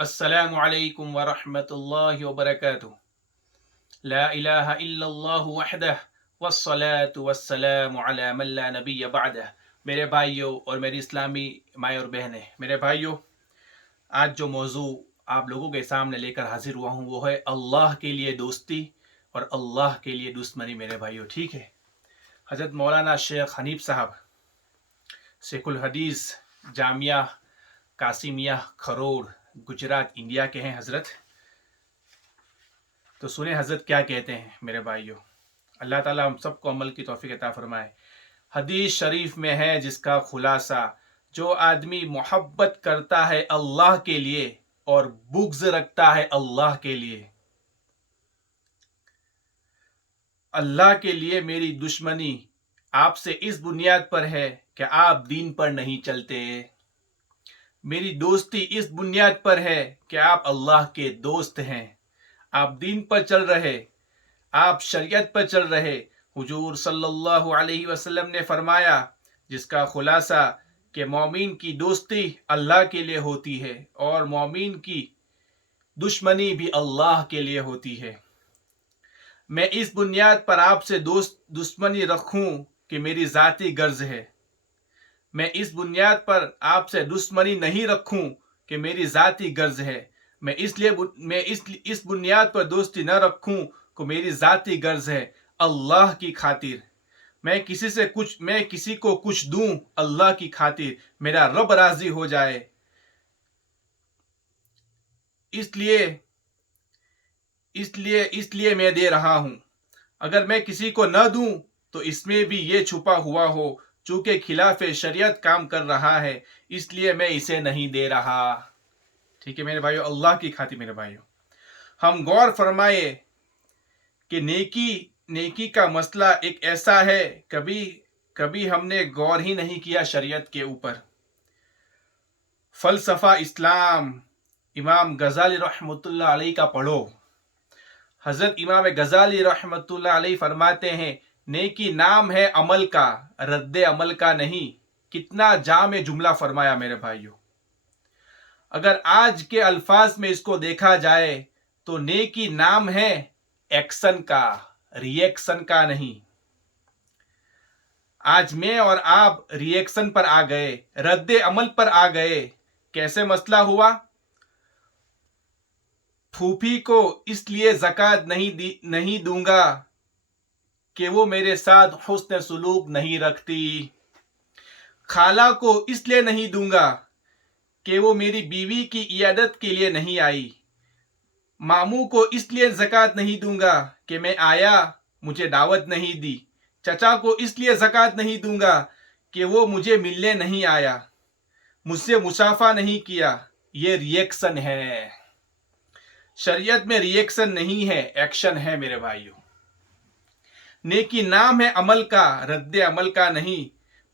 السلام علیکم ورحمۃ اللہ وبرکاتہ۔ لا الہ الا اللہ وحدہ والصلاة والسلام علی من لا نبی بعدہ۔ میرے بھائیوں اور میری اسلامی مائیں اور بہنیں، میرے بھائیوں، آج جو موضوع آپ لوگوں کے سامنے لے کر حاضر ہوا ہوں وہ ہے اللہ کے لیے دوستی اور اللہ کے لیے دشمنی۔ میرے بھائیوں، ٹھیک ہے، حضرت مولانا شیخ حنیف صاحب شیخ الحدیث جامعہ قاسمیہ کھروڑ گجرات انڈیا کے ہیں حضرت۔ تو سنیں حضرت کیا کہتے ہیں میرے بھائیوں۔ اللہ تعالیٰ ہم سب کو عمل کی توفیق عطا فرمائے۔ حدیث شریف میں ہے جس کا خلاصہ، جو آدمی محبت کرتا ہے اللہ کے لیے اور بغض رکھتا ہے اللہ کے لیے، اللہ کے لیے میری دشمنی آپ سے اس بنیاد پر ہے کہ آپ دین پر نہیں چلتے، میری دوستی اس بنیاد پر ہے کہ آپ اللہ کے دوست ہیں، آپ دین پر چل رہے، آپ شریعت پر چل رہے۔ حضور صلی اللہ علیہ وسلم نے فرمایا جس کا خلاصہ کہ مومن کی دوستی اللہ کے لیے ہوتی ہے اور مومن کی دشمنی بھی اللہ کے لیے ہوتی ہے۔ میں اس بنیاد پر آپ سے دشمنی رکھوں کہ میری ذاتی غرض ہے، میں اس بنیاد پر آپ سے دشمنی نہیں رکھوں کہ میری ذاتی غرض ہے، میں اس بنیاد پر دوستی نہ رکھوں کہ میری ذاتی غرض ہے، اللہ کی خاطر میں کسی کو کچھ دوں، اللہ کی خاطر میرا رب راضی ہو جائے، اس لیے میں دے رہا ہوں۔ اگر میں کسی کو نہ دوں تو اس میں بھی یہ چھپا ہوا ہو چونکہ خلاف شریعت کام کر رہا ہے، اس لیے میں اسے نہیں دے رہا۔ ٹھیک ہے میرے بھائیو، اللہ کی خاطر میرے بھائیو ہم غور فرمائے کہ نیکی کا مسئلہ ایک ایسا ہے، کبھی ہم نے غور ہی نہیں کیا شریعت کے اوپر۔ فلسفہ اسلام امام غزالی رحمۃ اللہ علیہ کا پڑھو۔ حضرت امام غزالی رحمۃ اللہ علیہ فرماتے ہیں، نیکی نام ہے عمل کا، رد عمل کا نہیں۔ کتنا جامع جملہ فرمایا میرے بھائیو۔ اگر آج کے الفاظ میں اس کو دیکھا جائے تو نیکی نام ہے ایکشن کا، ری ایکشن کا نہیں۔ آج میں اور آپ ری ایکشن پر آ گئے، رد عمل پر آ گئے۔ کیسے مسئلہ ہوا؟ پھوپھی کو اس لیے زکوٰۃ نہیں دوں گا کہ وہ میرے ساتھ حسن سلوک نہیں رکھتی، خالہ کو اس لیے نہیں دوں گا کہ وہ میری بیوی کی عیادت کے لیے نہیں آئی، ماموں کو اس لیے زکوٰۃ نہیں دوں گا کہ میں آیا مجھے دعوت نہیں دی، چچا کو اس لیے زکوٰۃ نہیں دوں گا کہ وہ مجھے ملنے نہیں آیا، مجھ سے مصافحہ نہیں کیا۔ یہ ری ایکشن ہے۔ شریعت میں ری ایکشن نہیں ہے، ایکشن ہے میرے بھائیو۔ نیکی نام ہے عمل کا، رد عمل کا نہیں۔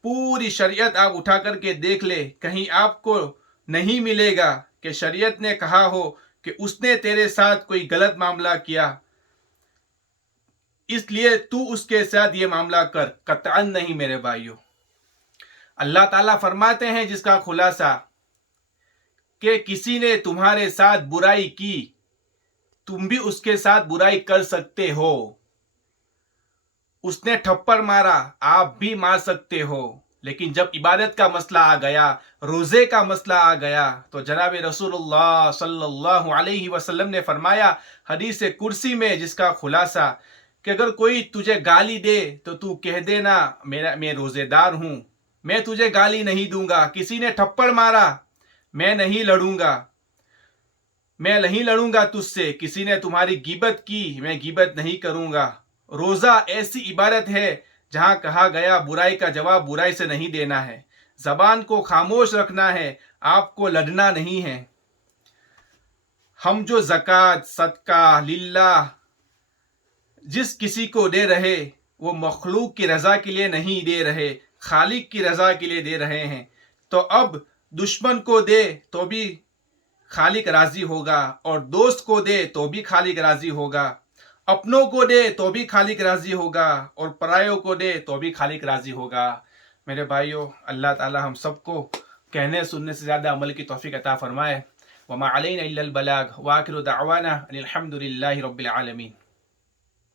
پوری شریعت آپ اٹھا کر کے دیکھ لے، کہیں آپ کو نہیں ملے گا کہ شریعت نے کہا ہو کہ اس نے تیرے ساتھ کوئی غلط معاملہ کیا اس لیے تو اس کے ساتھ یہ معاملہ کر، قطعاً نہیں میرے بھائیو۔ اللہ تعالیٰ فرماتے ہیں جس کا خلاصہ کہ کسی نے تمہارے ساتھ برائی کی، تم بھی اس کے ساتھ برائی کر سکتے ہو، اس نے تھپڑ مارا آپ بھی مار سکتے ہو، لیکن جب عبادت کا مسئلہ آ گیا، روزے کا مسئلہ آ گیا، تو جناب رسول اللہ صلی اللہ علیہ وسلم نے فرمایا حدیث کرسی میں جس کا خلاصہ کہ اگر کوئی تجھے گالی دے تو کہہ دینا میں روزے دار ہوں، میں تجھے گالی نہیں دوں گا۔ کسی نے تھپڑ مارا، میں نہیں لڑوں گا تجھ سے۔ کسی نے تمہاری غیبت کی، میں غیبت نہیں کروں گا۔ روزہ ایسی عبادت ہے جہاں کہا گیا برائی کا جواب برائی سے نہیں دینا ہے، زبان کو خاموش رکھنا ہے، آپ کو لڑنا نہیں ہے۔ ہم جو زکوٰۃ صدقہ للہ جس کسی کو دے رہے وہ مخلوق کی رضا کے لیے نہیں دے رہے، خالق کی رضا کے لیے دے رہے ہیں۔ تو اب دشمن کو دے تو بھی خالق راضی ہوگا، اور دوست کو دے تو بھی خالق راضی ہوگا، اپنوں کو دے تو بھی خالق راضی ہوگا، اور پرایوں کو دے تو بھی خالق راضی ہوگا۔ میرے بھائیو، اللہ تعالی ہم سب کو کہنے سننے سے زیادہ عمل کی توفیق عطا فرمائے۔ وما علینا الا البلاغ، وآخر دعوانا ان الحمد للہ رب العالمین۔